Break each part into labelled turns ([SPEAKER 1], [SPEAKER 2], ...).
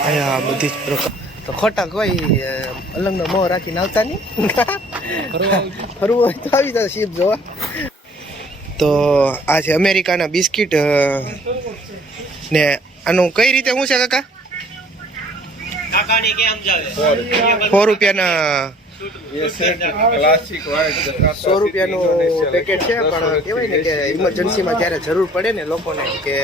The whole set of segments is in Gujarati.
[SPEAKER 1] અહીંયા બધી જ પ્રકાર તો ખોટા કોઈ અલંગનો મોહ રાખીને આવતા નહીં. ફરવું હોય તો આવી જતા શીપ જોવા. તો આ છે અમેરિકાના બિસ્કિટ ને આનું કઈ રીતે હું છે કાકા?
[SPEAKER 2] કાકાની
[SPEAKER 1] રૂપિયાના સો રૂપિયાનું પેકેટ છે પણ કહેવાય ને કે ઇમરજન્સીમાં જ્યારે જરૂર પડે ને લોકોને કે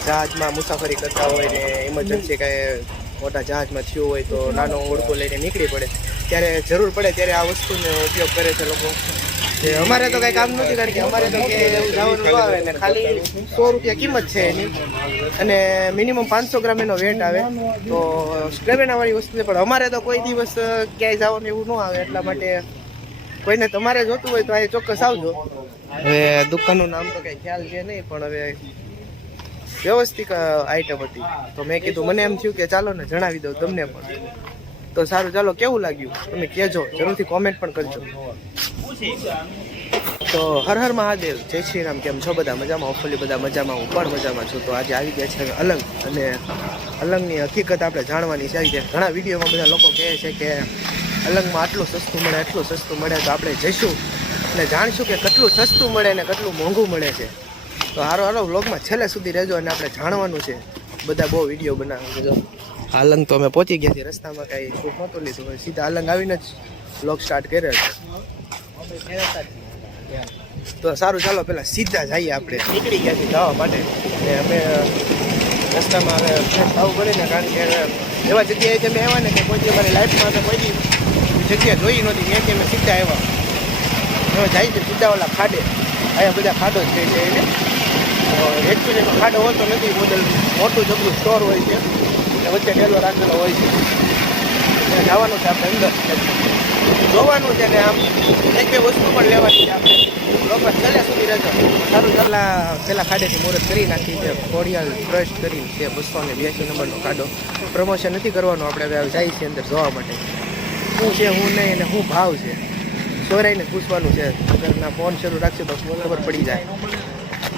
[SPEAKER 1] જહાજમાં મુસાફરી કરતા હોય ને ઇમરજન્સી કાંઈ મોટા જહાજમાં થયું હોય તો નાનો ઓળખો લઈને નીકળી પડે. ત્યારે જરૂર પડે ત્યારે આ વસ્તુનો ઉપયોગ કરે છે લોકો. અમારે તો કાંઈ કામ નથી, કારણ કે અમારે તો કે જવાનું ન આવે ને ખાલી સો રૂપિયા કિંમત છે એની. અને મિનિમમ પાંચસો ગ્રામ એનો વેટ આવે. તો સ્ટ્રેવેના વાળી વસ્તુ છે, પણ અમારે તો કોઈ દિવસ ક્યાંય જવાનું એવું ન આવે, એટલા માટે કોઈને તમારે જોતું હોય તો અહીં ચોક્કસ આવજો. હવે દુકાનનું નામ તો કઈ ખ્યાલ છે નહીં, પણ હવે વ્યવસ્થિત આઈટમ હતી. તો મેં કીધું, મને એમ થયું કે ચાલો ને જણાવી દઉં તમને પણ. તો સારું, ચાલો, કેવું લાગ્યું? તમે કહેજો, જરૂરથી કોમેન્ટ પણ કરજો. તો હર હર મહાદેવ, જય શ્રી રામ કેમ છો બધા? મજામાં હોપફુલી બધા મજામાં, હું પણ મજામાં છું. તો આજે આવી ગયા છે અલંગ અને અલંગની હકીકત આપણે જાણવાની છે. કે ઘણા વિડીયોમાં બધા લોકો કહે છે કે અલંગમાં આટલું સસ્તું મળે એટલું સસ્તું મળે, તો આપણે જઈશું અને જાણીશું કે કેટલું સસ્તું મળે ને કેટલું મોંઘું મળે છે. તો હારો હારો વ્લોગમાં છેલ્લે સુધી રહેજો અને આપણે જાણવાનું છે. બધા બહુ વીડિયો બનાવે જો અલંગ તો અમે પહોંચી ગયા છીએ. રસ્તામાં કાંઈ શૂટ નહોતું લીધું સીધા અલંગ આવીને જ વ્લોગ સ્ટાર્ટ કર્યો છે. તો સારું, ચાલો, પેલા સીધા જઈએ આપણે. નીકળી ગયા છીએ જવા માટે. ને અમે રસ્તામાં હવે ફ્રેશ પડે ને, કારણ કે એવા જગ્યાએ તમે આવ્યા ને, કે કોઈ અમારી લાઈફમાં તો કોઈ જગ્યા જોઈ નહોતી ત્યાંથી અમે સીધા આવ્યા. હવે જાય છે સીધા ઓલા ખાડે. અહીંયા બધા ખાડો જ કહે છે એને એકચ્યુઅલી ખાડો હોતો નથી, મોડલ, મોટું જબરું સ્ટોર હોય છે. અને વચ્ચે ટેલો રાખેલો હોય છે. ત્યાં જવાનું છે આપણે અંદર. જોવાનું છે ને આમ એક બે વસ્તુ પણ લેવાની છે આપણે. લોકો છેલ્લે સુધી રહેજો. સારું, ચાલા પેલા ખાડેથી મુહૂર્ત કરી નાખી છે. ખોડિયાલ ટ્રસ્ટ કરીને છે બસો બ્યાસી નંબરનો ખાડો. પ્રમોશન નથી કરવાનું આપણે જાય છીએ અંદર જોવા માટે. શું છે શું નહીં અને શું ભાવ છે. સોરાઈને પૂછવાનું છે. અગરના ફોન શરૂ રાખશે તો ખબર પડી જાય.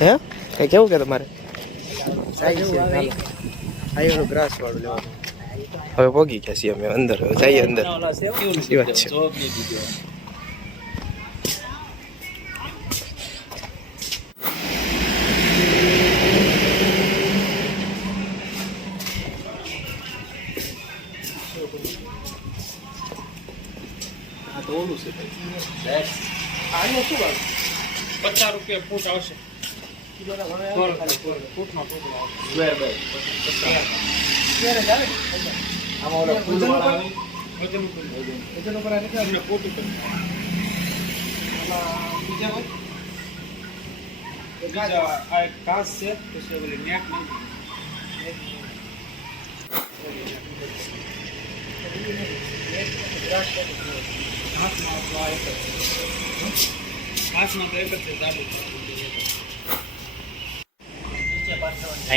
[SPEAKER 1] હે? કઈ કેવું કે તમારે? જાય છે, હાલો. ગ્રાસ વાળું લેવાનું. હવે પોગી ગયા છીએ અમે અંદર જઈએ અંદર. એ વાત છે.
[SPEAKER 2] પચાસ રૂપિયા ફૂટ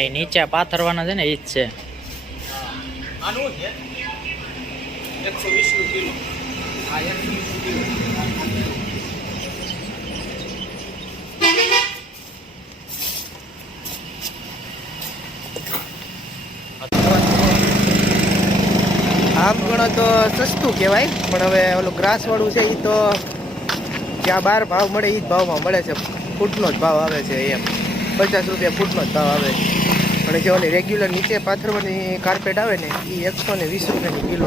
[SPEAKER 3] નીચે પાથરવાના છે ને એ જ છે.
[SPEAKER 2] છે
[SPEAKER 1] આમ ગણો તો સસ્તું કહેવાય, પણ હવે ઓલું ગ્રાસ વાળું છે એ તો જ્યાં બાર ભાવ મળે એ જ ભાવમાં મળે છે. ફૂટનો જ ભાવ આવે છે એમ. પચાસ રૂપિયા ફૂટનો જ ભાવ આવે અને જો રેગ્યુલર નીચે પાથરવાની કાર્પેટ આવે ને એ એકસો ને વીસ રૂપિયાની કિલો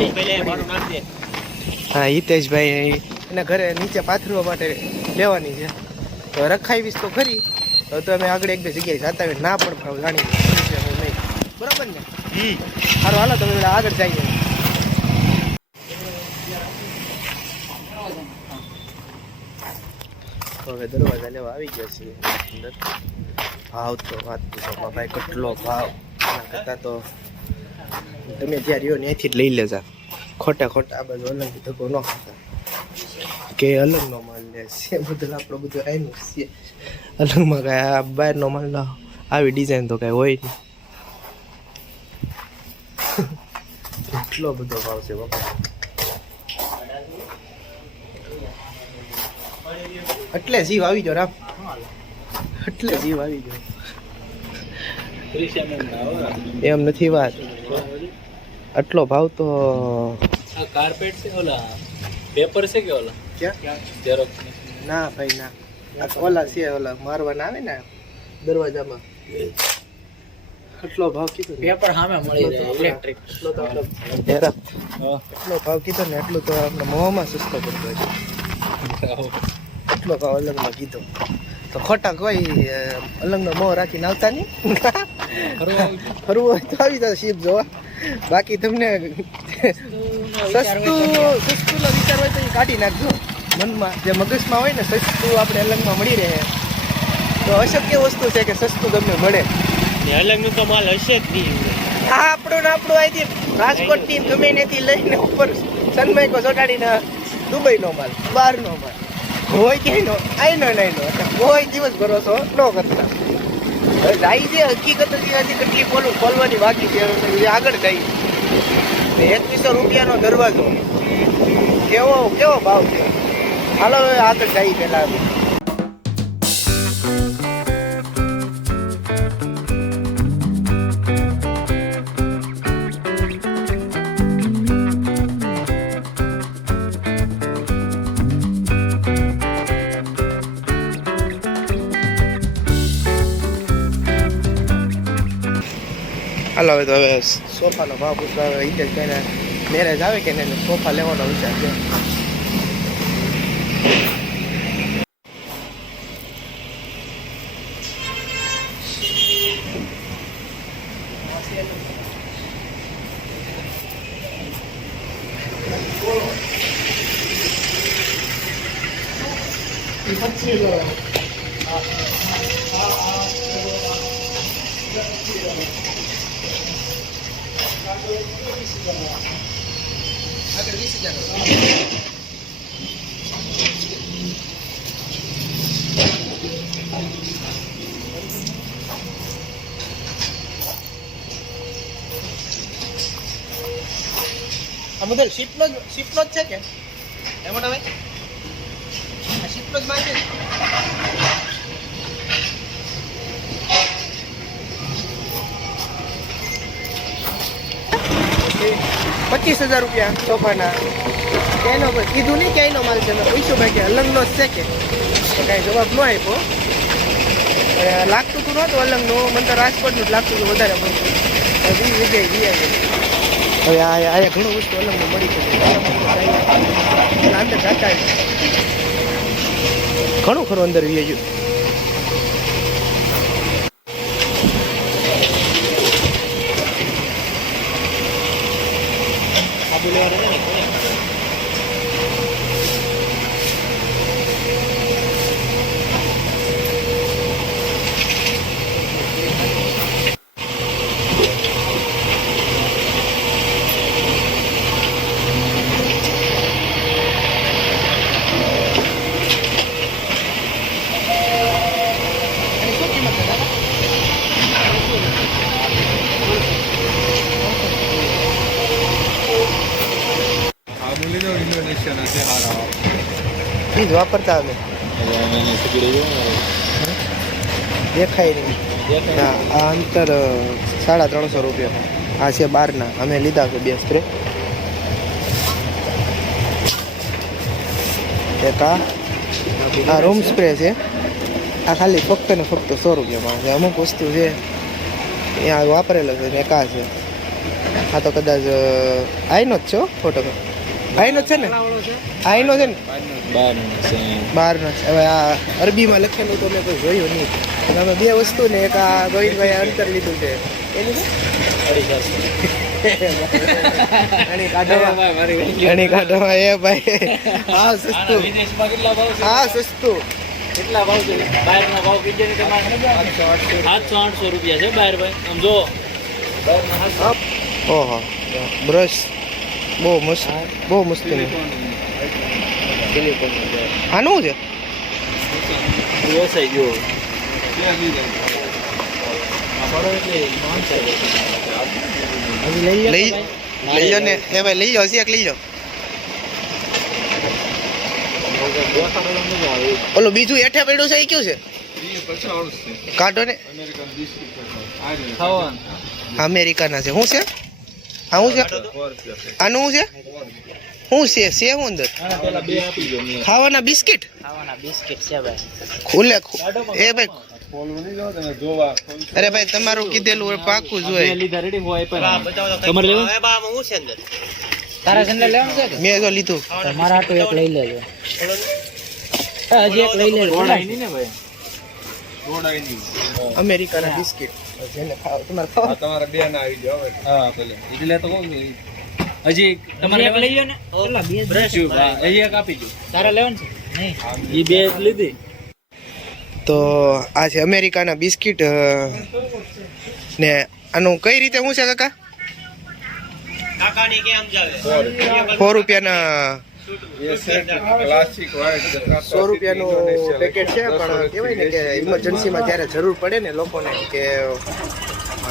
[SPEAKER 1] હા હિતેશભાઈ એના ઘરે નીચે પાથરવા માટે લેવાની છે. તો રખાવીશ તો ખરી. તો અમે આગળ એક બે જગ્યાએ જતા હોય ના પણ ભાવ જાણી નહીં બરાબર ને? સારું હાલો તમે પેલા આગળ જઈએ. તો હવે દરવાજા લેવા આવી ગયા છીએ. અંદર ભાવ તો વાત ભાઈ કેટલો ભાવ. એના કરતાં તો તમે જ્યાં રહ્યો ને ત્યાંથી જ લઈ લેજા. ખોટા ખોટા આ બધું અલગ ધક્કો ન ખાતા. કે અલગનો માલ લે, છે બધું આપણો બધું આવ્યું છે. અલગમાં કાંઈ આ બહારનો માલ ના આવી. ડિઝાઇન તો કાંઈ હોય નહીં. એટલો બધો ભાવ છે બાપા. એટલે જીવ આવી જો રામ. એટલે જીવ આવી ગયો. એમ નથી વાત. આટલો ભાવ તો
[SPEAKER 2] આ કાર્પેટ છે ઓલા? પેપર છે કે ઓલા?
[SPEAKER 1] ક્યાં?
[SPEAKER 2] ઝેરોક્સ
[SPEAKER 1] ના. ભાઈ ના. આ ઓલા છે ઓલા મારવાના આવે ને દરવાજામાં. આટલો ભાવ કીધો
[SPEAKER 3] પેપર સામે મળી જાય ઇલેક્ટ્રિક
[SPEAKER 1] એટલો તો એટલો ભાવ કીધો ને એટલું તો આપણે મોંમાં સસ્તો પડતો એટલો ભાવ અલગમાં કીધો. તો ખોટા કોઈ અલંગનો મોહ રાખીને આવતા નહીં. ફરવું હોય તો આવી જાવ શીપ જોવા. બાકી તમને સસ્તું સસ્તુંનો વિચાર હોય તો એ કાઢી નાખજો. મનમાં જે મગજમાં હોય ને સસ્તું આપણે અલંગમાં મળી રહે. તો અશક્ય વસ્તુ છે કે સસ્તું તમને મળે?
[SPEAKER 2] અલંગનું તો માલ હશે જ નહીં.
[SPEAKER 1] હા આપણું ને આપણું અહીંથી રાજકોટથી ગમે ત્યાંથી લઈને ઉપર સનમાઈકો ચોટાડીને દુબઈનો માલ બહારનો માલ. હોય ક્યાંય નો આઈ નો નહીં નો એટલે કોઈ દિવસ ભરોસો ન કરતા. જાય છે હકીકત હજી કેટલી ખોલું ખોલવાની બાકી છે એ આગળ જાય એકવીસો રૂપિયાનો દરવાજો. કેવો કેવો ભાવ છે? હાલો આગળ જાય પેલા હાલો, હવે તો હવે સોફાનો ભાવ પૂછવા હિતેશ ભાઈને મેરેજ આવે કે નહીં સોફા લેવાનો વિચાર છે. આગળ વીસ હજાર આ મુદલ શિપનો જ શિપનો જ છે કે? એમાં તમે? આ શિપનો જ માલ પચીસ હજાર રૂપિયા સોફાના. એનો કીધું નહીં ક્યાંયનો માલ છે. મેં પૂછ્યું ભાઈ કે અલંગનો જ છે કે? કાંઈ જવાબ ન આપ્યો. લાગતું હતું નહોતું અલંગનું. મને તો રાજકોટનું જ લાગતું હતું વધારે પડતું. હવે વિજય હવે આ આ ઘણું વસ્તુ અલંગનું મળી શકે અંદર ઘણું ખરું અંદર વી ગયું એની શું કિંમત છે દાદા
[SPEAKER 4] આ ઇન્ડોનેશિયાના છે હારા
[SPEAKER 1] એ જ વાપરતા અમે. દેખાય નહીં. આ અંતર સાડા ત્રણસો રૂપિયા આ છે બારના. અમે લીધા છે બે સ્પ્રે. એક આ. રૂમ સ્પ્રે છે. આ ખાલી ફક્ત ને ફક્ત સો રૂપિયામાં છે. અમુક વસ્તુ છે એ આ વાપરેલો છે ને એક છે. આ તો કદાચ આઈનો જ છે ફોટો આઈનો છે ને? આઈનો છે ને? બહારનો છે. હવે આ અરબીમાં લખેલું તો મેં કોઈ જોયું નહીં. અમે બે વસ્તુ ને એક આ ગોવિંદભાઈ અંતર લીધું છે. એની ઘણી કાઢવા. ઘણી એ ભાઈ હા સસ્તું.
[SPEAKER 2] ભાવ
[SPEAKER 1] હા સસ્તું.
[SPEAKER 2] કેટલા ભાવ છે? બહારનો ભાવ કીધે ને તમારે? સાતસો આઠસો રૂપિયા છે બહાર ભાઈ. આમ જો
[SPEAKER 1] ઓહો. બ્રશ. બહુ મસ્ત બહુ મસ્ત આનું છે?
[SPEAKER 4] લઈ
[SPEAKER 1] લો ને. એ ભાઈ લઈ જાઓ એક લઈ જાઓ ઓલું બીજું હેઠે પડ્યું છે એ કયું છે? કાઢો ને.
[SPEAKER 4] અમેરિકાના છે.
[SPEAKER 1] શું છે? હા શું છે? આનું શું છે? શું છે? છે શું અંદર? ખાવાના બિસ્કિટ?
[SPEAKER 3] ખાવાના બિસ્કિટ છે ભાઈ.
[SPEAKER 1] ખુલે એ ભાઈ
[SPEAKER 4] ખોલવું નહીં જાઓ તમે જોવા.
[SPEAKER 1] અરે ભાઈ તમારું કીધેલું હોય પાકું જોઈએ
[SPEAKER 2] બે
[SPEAKER 1] હોય
[SPEAKER 2] લીધા રેડી હોય પણ તમારે લેવું?
[SPEAKER 3] તારા સેન્ડલ લેવાનું છે
[SPEAKER 1] મેં જો લીધું.
[SPEAKER 3] મારા હાટુ એક લઈ લેજો. હજી એક લઈ લેજો.
[SPEAKER 1] અમેરિકાના બિસ્કિટ. જેને ખાવ તમારે
[SPEAKER 4] આ તમારા બે ના આવી જાવ હવે. હા ભલે. એટલે તો કહું
[SPEAKER 2] હજી તમારે
[SPEAKER 3] એક લઈ લો ને. ઓલા બે
[SPEAKER 2] બ્રશ હજી એક આપી દો.
[SPEAKER 3] તારે લેવાનું છે? નહીં.
[SPEAKER 2] એ બે જ લીધી.
[SPEAKER 1] તો આ છે અમેરિકાના બિસ્કિટ ને આનું કઈ રીતે શું છે કાકા? સો રૂપિયાના
[SPEAKER 4] એ સેટ ક્લાસિક વાઇટ
[SPEAKER 1] સો રૂપિયાનું પેકેટ છે પણ કહેવાય ને કે ઇમરજન્સીમાં જ્યારે જરૂર પડે ને લોકોને કે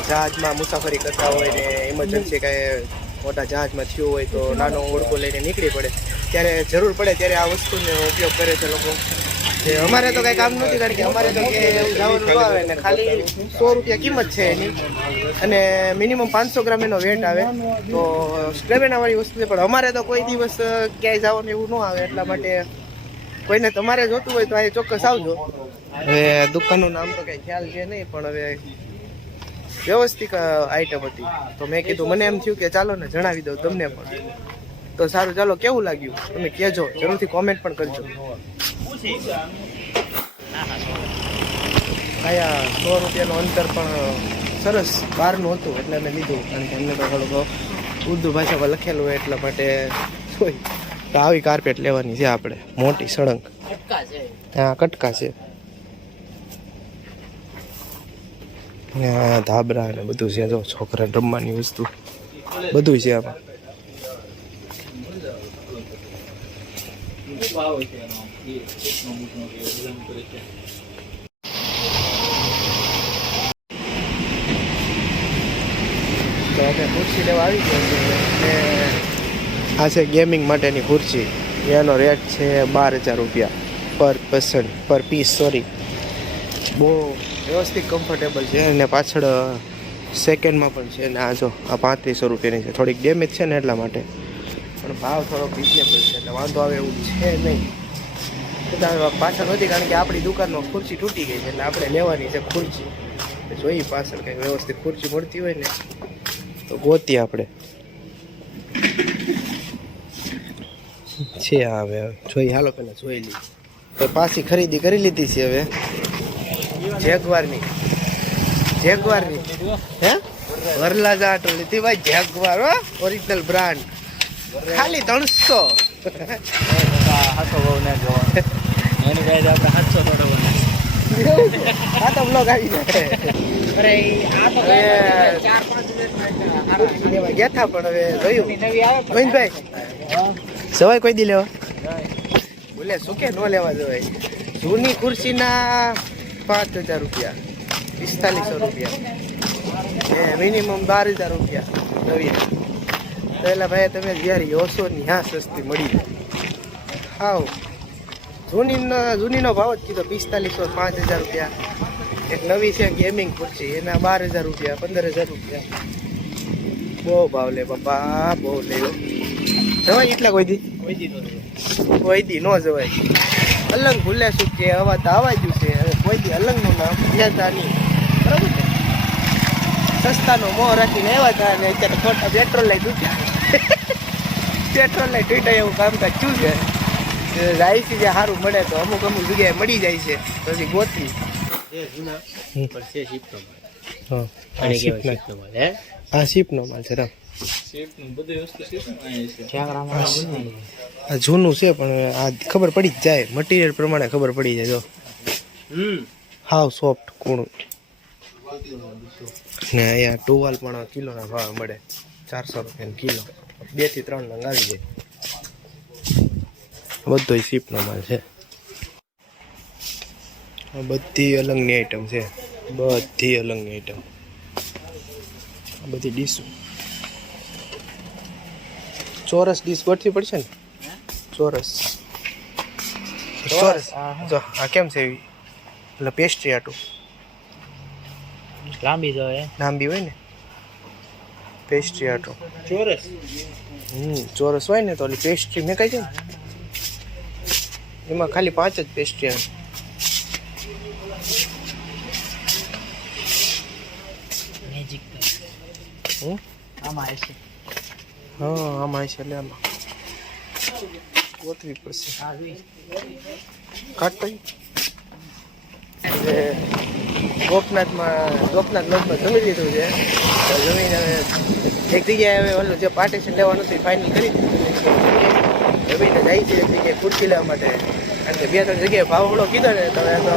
[SPEAKER 1] જહાજમાં મુસાફરી કરતા હોય ને ઇમરજન્સી કાંઈ મોટા જહાજમાં થયું હોય તો નાનો ઓળખો લઈને નીકળી પડે. ત્યારે જરૂર પડે ત્યારે આ વસ્તુનો ઉપયોગ કરે છે લોકો. અમારે તો કાંઈ કામ નથી, કારણ કે અમારે તો કે જવાનું ન આવે ને ખાલી સો રૂપિયા કિંમત છે એની. અને મિનિમમ પાંચસો ગ્રામ એનો વેટ આવે. તો સ્ટ્રેબેના વાળી વસ્તુ છે, પણ અમારે તો કોઈ દિવસ ક્યાંય જવાનું એવું ન આવે, એટલા માટે કોઈને તમારે જોતું હોય તો અહીં ચોક્કસ આવજો. હવે દુકાનનું નામ તો કઈ ખ્યાલ છે નહીં, પણ હવે વ્યવસ્થિત આઈટમ હતી. તો મેં કીધું, મને એમ થયું કે ચાલો ને જણાવી દઉં તમને પણ. તો સારું, ચાલો, કેવું લાગ્યું? તમે કહેજો, જરૂરથી કોમેન્ટ પણ કરજો. આયા સો રૂપિયાનું અંતર પણ સરસ બહારનું હતું, એટલે મેં લીધું, કારણ કે એમને તો થોડુંક ઉર્દુ ભાષામાં લખેલું હોય એટલા માટે તો આવી કાર્પેટ લેવાની છે આપણે, મોટી સળંગ. ત્યાં કટકા છે. ધાબરા ને બધું છે, જો છોકરાને રમવાની વસ્તુ. બધું છે આમાં.
[SPEAKER 2] ભાવ છે એનો એકનો મૂકનો બધા કરે છે
[SPEAKER 1] તો અમે ખુરશી લેવા આવી ગયા છીએ આ છે ગેમિંગ માટેની ખુરશી. એનો રેટ છે બાર હજાર રૂપિયા પર પર્સન પર પીસ સોરી બહુ વ્યવસ્થિત કમ્ફર્ટેબલ છે અને પાછળ સેકન્ડમાં પણ છે ને આ જો, આ પાંત્રીસો રૂપિયાની છે. થોડીક ડેમેજ છે ને એટલા માટે. પણ ભાવ થોડોક રિઝનેબલ છે એટલે વાંધો આવે એવું છે નહીં. બધા પાછળ નથી, કારણ કે આપણી દુકાનમાં ખુરશી તૂટી ગઈ છે એટલે આપણે લેવાની છે ખુરશી. જોઈએ પાછળ કંઈક વ્યવસ્થિત ખુરશી મળતી હોય ને, તો ગોતી આપણે. છે હવે હવે જોઈ હાલો પેલા જોઈ લઈએ. તો પાછી ખરીદી કરી લીધી છે હવે. જેગવારની જેગવારની હે? વરલાજા આટો લીધી ભાઈ જેગવાર ઓરિજિનલ બ્રાન્ડ ખાલી ત્રણસો.
[SPEAKER 2] હાથો બહુ ના જોવા એની પાસે આપણે સાતસો મેળવવાના
[SPEAKER 1] આ તો બ્લોગ આવી જાય
[SPEAKER 3] અરે આ ચાર પાંચ હજાર
[SPEAKER 1] ગયા થા પણ હવે જોયું. ગોવિંદભાઈ સવાય કોઈ દી લેવા? બોલે શું કે ન લેવા જવાય. જૂની ખુરશીના પાંચ હજાર રૂપિયા પિસ્તાલીસો રૂપિયા. એ મિનિમમ બાર હજાર રૂપિયા. નવી એટલે ભાઈ તમે જ્યારે યોશો ને ત્યાં સસ્તી મળી જાય. હાવ. જૂનીનો જૂનીનો ભાવ જ કીધો, પિસ્તાલીસો પાંચ હજાર રૂપિયા. એક નવી છે ગેમિંગ ખુરશી એના બાર હજાર રૂપિયા, પંદર હજાર રૂપિયા. બહુ ભાવ લે બાપા, બહુ લે. જવાય એટલા કોઈ દી કોઈ દી નો જવાય. અલંગ ભૂલે શું કે, હવા તો આવા જ છે. હવે કોઈ દી અલંગનું નામ લેતા નહીં. બરાબર ને સસ્તાનો મોહ રાખીને આવ્યા હતા અને અત્યારે ખોટા પેટ્રોલ લઈ તૂટ્યા પેટ્રોલ લઈ તૂટ્યા એવું કામકાજ શું છે? રાઈસી જે સારું મળે તો અમુક અમુક જગ્યાએ મળી જાય છે. પછી ગોતી. આ શીપનો માલ છે રામ. આ જૂનું છે પણ આ ખબર પડી જ જાય. મટીરિયલ પ્રમાણે ખબર પડી જાય જો.
[SPEAKER 2] હમ.
[SPEAKER 1] હાવ સોફ્ટ કૂણું. ને અહીંયા ટુવાલ પણ કિલોના ભાવ મળે. ચારસો રૂપિયા કિલો. બેથી ત્રણ નંગ આવી જાય બધો સીપનો માલ છે. આ બધી અલંગની આઈટમ છે. બધી અલંગની આઈટમ આ બધી ડીશો ચોરસ ડીશ ગોઠવી પડશે ને? ચોરસ. ચોરસ. જો આ કેમ છે એટલે પેસ્ટ્રી આટું.
[SPEAKER 3] લાંબી હે
[SPEAKER 1] લાંબી હોય ને? પેસ્ટ્રી આટું.
[SPEAKER 2] ચોરસ?
[SPEAKER 1] હમ ચોરસ હોય ને તો ઓલી પેસ્ટ્રી મેં કહી એમાં ખાલી પાંચ જ પેસ્ટ્રી આવે
[SPEAKER 3] મેજિક
[SPEAKER 1] હમ?
[SPEAKER 3] આમાં હશે
[SPEAKER 1] હા આમાં છે એટલે આમાં. ગોતવી પડશે.
[SPEAKER 3] હા જોઈ
[SPEAKER 1] ગોપનાથમાં ગોપનાથ લોકમાં જમી લીધું છે. જમીને હવે એક જગ્યાએ હવે ઓલું જે પાર્ટીશન લેવાનું હતું ફાઇનલ કરી દીધું. જાય છે એક જગ્યાએ ખુરશી લેવા માટે. કારણ કે બે, ત્રણ જગ્યાએ ભાવ હળો કીધો ને, તો હવે તો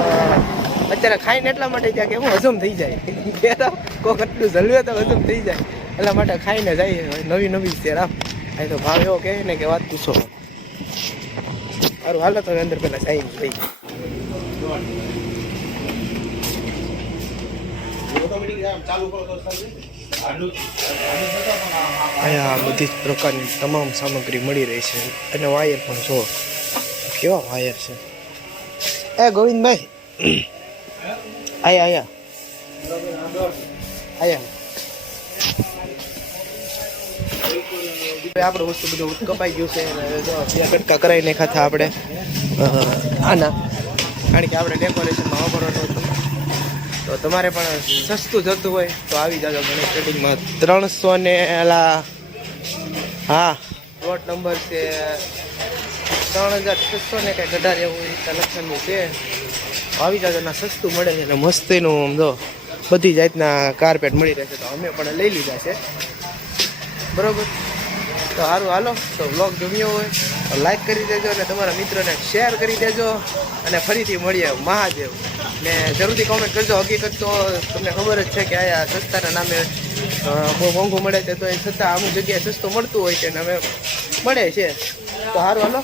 [SPEAKER 1] અત્યારે ખાઈને એટલા માટે ત્યાં કે હું હજમ થઈ જાય. કે તો કોક એટલું જલવે તો હજમ થઈ જાય. એટલા માટે ખાઈને જાય નવી નવી છે રામ અહીં તો ભાવ એવો કહે ને કે વાત પૂછો. સારું હાલો તો હવે અંદર પહેલાં સાઈન થઈ અહીંયા બધી જ પ્રકારની તમામ સામગ્રી મળી રહી છે. અને વાયર પણ જો કેવા વાયર છે. એ ગોવિંદભાઈ, આયા આયા. આયા. આપણું વસ્તુ બધું કપાઈ ગયું છે ત્યાં કટકા કરાવી નાખ્યા હતા આપણે. આના. કારણ કે આપણે ડેકોરેશનમાં વાપરવાનું તો તમારે પણ સસ્તું જતું હોય તો આવી જાજો ગણેશ ટ્રેડિંગમાં ત્રણસો ને એલા, હા પ્લોટ નંબર છે. ત્રણ હજાર છસો ને કંઈક અઢાર એવું લખેલું છે. આવી જાજો, ના સસ્તું મળે છે અને મસ્તીનું, આમ જો, બધી જાતના કાર્પેટ મળી રહેશે તો અમે પણ લઈ લીધા છે. બરોબર? તો સારું હાલો. તો બ્લોગ ગમ્યો હોય તો લાઈક કરી દેજો અને તમારા મિત્રોને શેર કરી દેજો. અને ફરીથી મળીએ. મહાદેવ. ને જરૂરથી કોમેન્ટ કરજો. હકીકત તો તમને ખબર જ છે કે આયા સસ્તાના નામે બહુ મોંઘું મળે છે. તો એ છતાં અમુક જગ્યાએ સસ્તું મળતું હોય છે અને અમે મળે છે. તો સારું હાલો.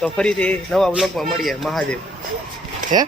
[SPEAKER 1] તો ફરીથી નવા બ્લોગમાં મળીએ. મહાદેવ. હે?